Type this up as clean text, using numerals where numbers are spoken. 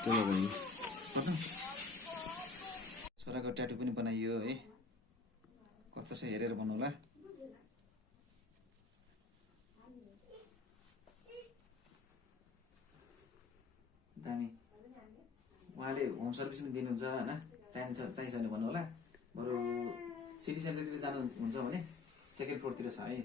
चलो भाइ छोराको ट्याटु पनि बनाइयो है कस्तो छ हेरेर भन्नुहोला दामी उहाँले होम सर्भिस पनि दिनुहुन्छ हैन चाहिन्छ भने भन्नुहोला बरु सिटी सेन्टरतिर जानुहुन्छ भने सेकेन्ड फ्लोरतिर छ है